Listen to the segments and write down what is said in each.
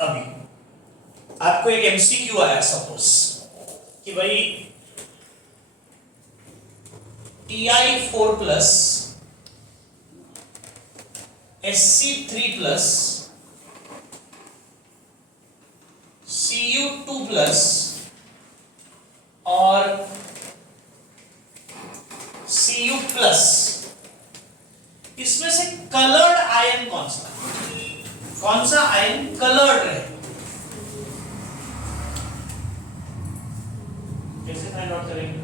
अभी आपको एक एमसीक्यू आया सपोज कि भाई Ti4 plus Sc3 plus Cu2 plus और Cu प्लस, इसमें से कलर्ड आयन कौन सा आयन कलर्ड है, कैसे फाइंड आउट करेंगे?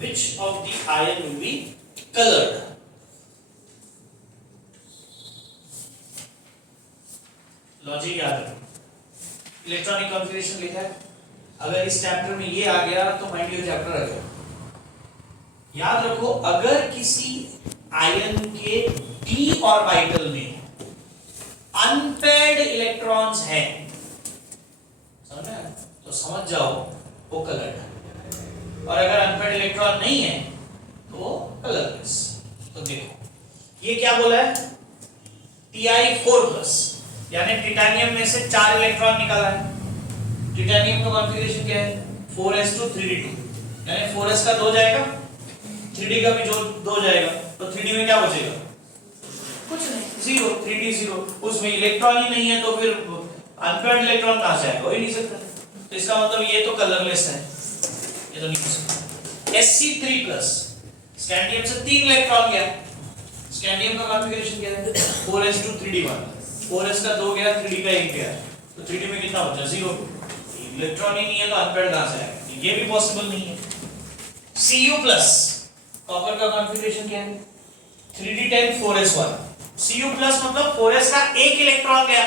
Which of the ion will be colored? Logic याद रखो, इलेक्ट्रॉनिक कॉन्फ़िगरेशन लिखा है, अगर इस चैप्टर में ये आ गया तो माइंड यू चैप्टर आ गया। याद रखो, अगर किसी आयन के d ऑर्बिटल में अनपेयर्ड इलेक्ट्रॉन्स हैं, समझ में, तो समझ जाओ वो कलर्ड है, और अगर अनपेयर्ड इलेक्ट्रॉन नहीं है तो वो कलरलेस। तो देखो ये क्या बोला है, Ti4 प्लस, यानी टिटेनियम में से 4 इलेक्ट्रॉन निकाला है। टिटेनियम का कॉन्फ़िगरेशन क्या है, 4s2 3d2, यानी 4s का 2 जाएगा, 3d का भी जो 2 जाएगा, तो 3d में क्या बचेगा, कुछ नहीं, 0, 3d 0। उसमें इलेक्ट्रॉन ही नहीं है तो फिर अनपेयर्ड इलेक्ट्रॉन कहां से आएगा, हो ही नहीं सकता। तो इसका मतलब ये तो कलरलेस है, ये तो नहीं हो सकता। Sc3 प्लस, स्कैंडियम से 3 इलेक्ट्रॉन गया, स्कैंडियम का कॉन्फ़िगरेशन क्या है, 4s2 3d1, 4s का 2 गया, 3d का 1 गया, तो 3d में कितना बचा, 0। इलेक्ट्रॉन ही नहीं है तो अनपेयर्ड कहां से आएगा, ये भी पॉसिबल नहीं है। Cu प्लस, कॉपर का कॉन्फ़िगरेशन क्या है, 3d10 4s1, Cu प्लस मतलब 4s का 1 इलेक्ट्रॉन गया,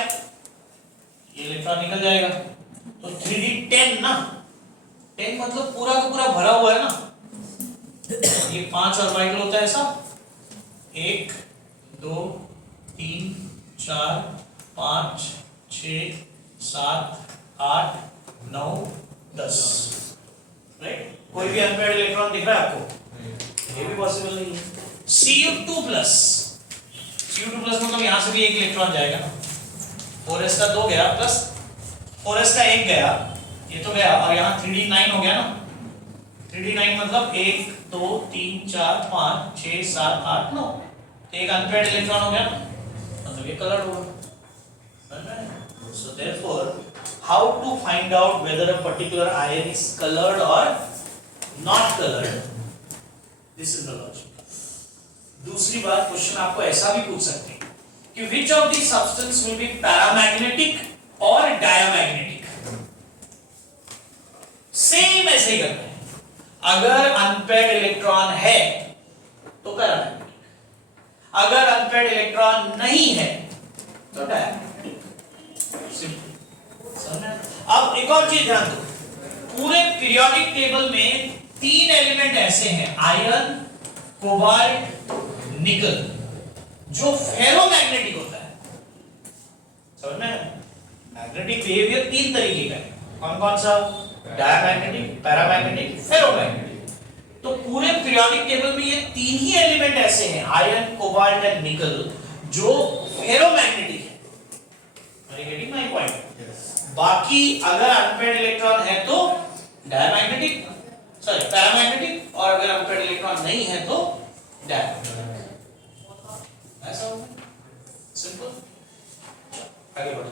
ये इलेक्ट्रॉन निकल जाएगा, तो 3d10 ना, 10 मतलब पूरा का पूरा भरा हुआ है ना, ये 5 ऑर्बिटल होता है ऐसा, 1 2 3 4 5 6 7 8 9 10, राइट? कोई भी अनपेयर्ड इलेक्ट्रॉन दिख रहा है आपको, ये भी पॉसिबल नहीं है। Cu2 प्लस, Cu2 प्लस मतलब यहां से भी 1 इलेक्ट्रॉन जाएगा ना, 4s का 2 गया प्लस 4s का 1 गया, ये तो गया, और यहाँ 3d9 हो गया ना, 3d9 मतलब 1 2 3 4 5 6 7 8 9, तो एक अनपेयर्ड इलेक्ट्रॉन हो गया, मतलब ये कलर्ड होगा। So therefore, how to find out whether a particular ion is colored or not colored? This is the logic. दूसरी बात, क्वेश्चन आपको ऐसा भी पूछ सकते हैं कि which of the substance will be paramagnetic or diamagnetic? Same ऐसे ही करते हैं, अगर अनपेयर्ड इलेक्ट्रॉन है तो पैरामैग्नेटिक, अगर अनपेयर्ड इलेक्ट्रॉन नहीं है तो डायमैग्नेटिक, सिंपल, समझ? अब एक और चीज ध्यान दो, पूरे पीरियोडिक टेबल में 3 एलिमेंट ऐसे हैं, आयरन, कोबाल्ट, निकल, जो फेरोमैग्नेटिक होता है, समझ में? मैग्नेटिक बिहेवियर 3 तरीके का है, कौन कौन सा, डायमैग्नेटिक, पैरामैग्नेटिक, फेरोमैग्नेटिक। तो पूरे पीरियोडिक टेबल में ये 3 ही एलिमेंट ऐसे हैं, आयरन, कोबाल्ट एंड निकल, जो फेरोमैग्नेटिक है। Are you getting my point? बाकी अगर अनपेयर्ड इलेक्ट्रॉन है तो डायमैग्नेटिक, सॉरी पैरामैग्नेटिक, और अगर अनपेयर्ड इलेक्ट्रॉन नहीं है तो डायमैग्नेटिक। ऐसा होगा, सिंपल, आगे बढ़ो।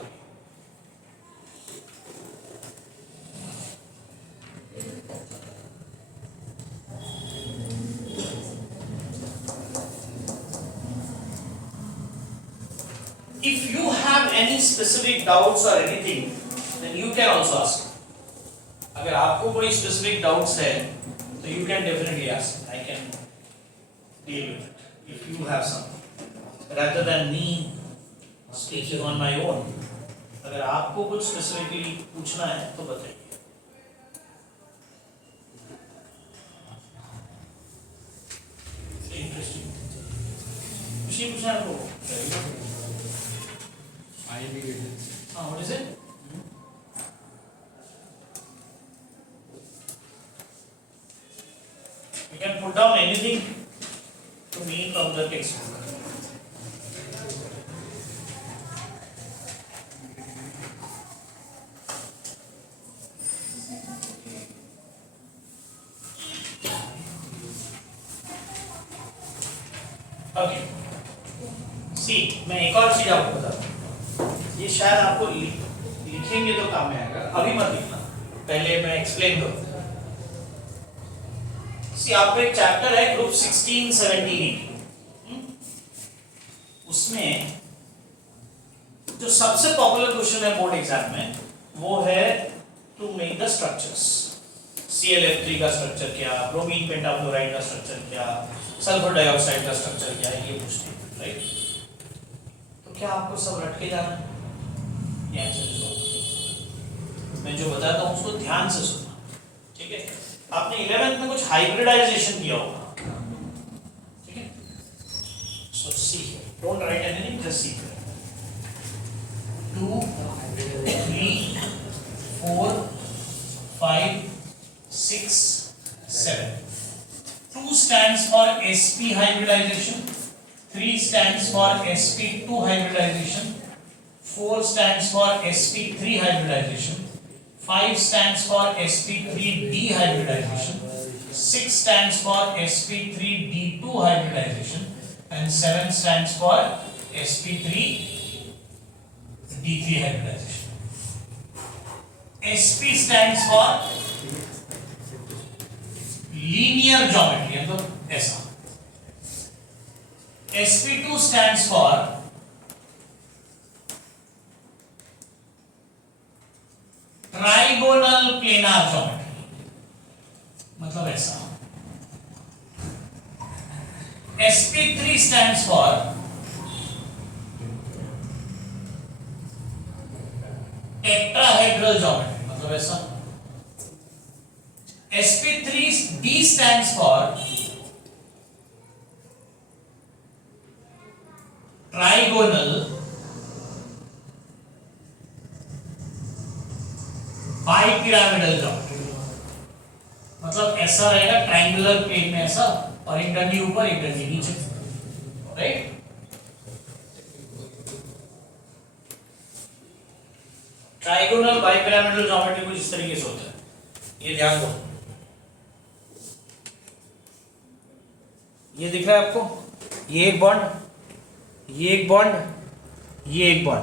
If you have any specific doubts or anything, then you can also ask. अगर आपको कोई specific doubts है, तो you can definitely ask. I can deal with it if you have some, rather than me speaking on my own. अगर आपको कुछ specifically पूछना है तो बताइए। Interesting. कुछ नहीं पूछना है आपको? What is it? You can put down anything to me from the textbook. Okay see, मैं एक और चीज आपको बताता हूँ, ये शायद आपको लिखेंगे तो काम में आएगा, अभी मत लिखना, पहले मैं एक्सप्लेन करूँ। सी, आपका एक चैप्टर है ग्रुप 16-17, उसमें जो सबसे पॉपुलर क्वेश्चन है बोर्ड एग्जाम में वो है to make the structures. ClF3 का स्ट्रक्चर क्या, ब्रोमीन पेंटाफ्लोराइड का स्ट्रक्चर क्या, सल्फर डाइऑक्साइड का स्ट्रक्चर क्या है, ये पूछते हैं, राइट? तो क्या आपको सब रट के जाना है? ये आंसर दो, मैं जो बताता हूँ उसको ध्यान से सुनना, ठीक है? आपने 11th में कुछ हाइब्रिडाइजेशन किया होगा, ठीक है? So see, don't write anything, just see. 2 3 4 5 6 7. 2 stands for sp hybridization, 3 stands for sp2 hybridization, 4 stands for sp3 hybridization, 5 stands for sp3d hybridization, 6 stands for sp3d2 hybridization, and 7 stands for sp3d3 hybridization. sp stands for linear geometry, मतलब ऐसा। sp2 stands for trigonal planar geometry, मतलब ऐसा। sp3 stands for tetrahedral geometry, मतलब ऐसा। sp3d stands for trigonal bipyramidal geometry, मतलब ऐसा रहेगा triangular plane में ऐसा, और एक डंडी ऊपर एक डंडी नीचे, राइट? ट्राइगोनल बाइपिरामिडल ज्योमेट्री कुछ इस तरीके से होता है, ये ध्यान दो। ये दिख रहा है आपको, ये एक बॉन्ड, ये एक बॉन्ड, ये एक बॉन्ड।